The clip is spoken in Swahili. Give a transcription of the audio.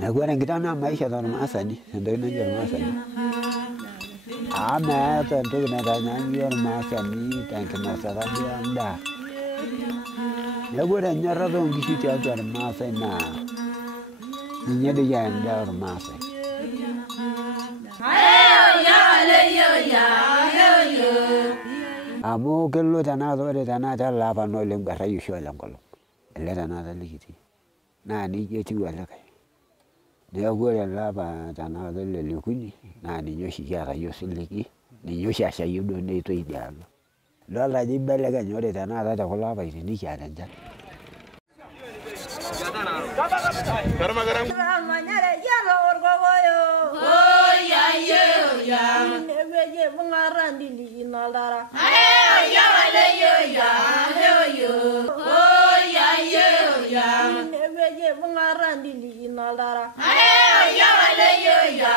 Nakuwa ngitana maisha za Masani, ndio ndio Masani. Ama ndio ndio Masani, tankana saradi anda. Nakuwa nyarado ngishuti ya Masai na. Nyede ya anda Masai. Amo kello tanado de tanada lava no lenga rayu shola ngolo. Le tanada likiti. Na ni yeti wala kai. Ne agora lava tanada le likuni. Na ni yoshi ya rayu siliki. Ni yoshi asha yudo ne to idealo. Lola di bele ga nyore tanada da kola ba ni ya danja. Garma garam. Manyare ya lo orgoyo. Oh ya ya. Nebeje bungarandi li inaldara. Ya wale yo ya. Oh ya ya. Nebeje bungarandi li inaldara. Ya wale yo ya.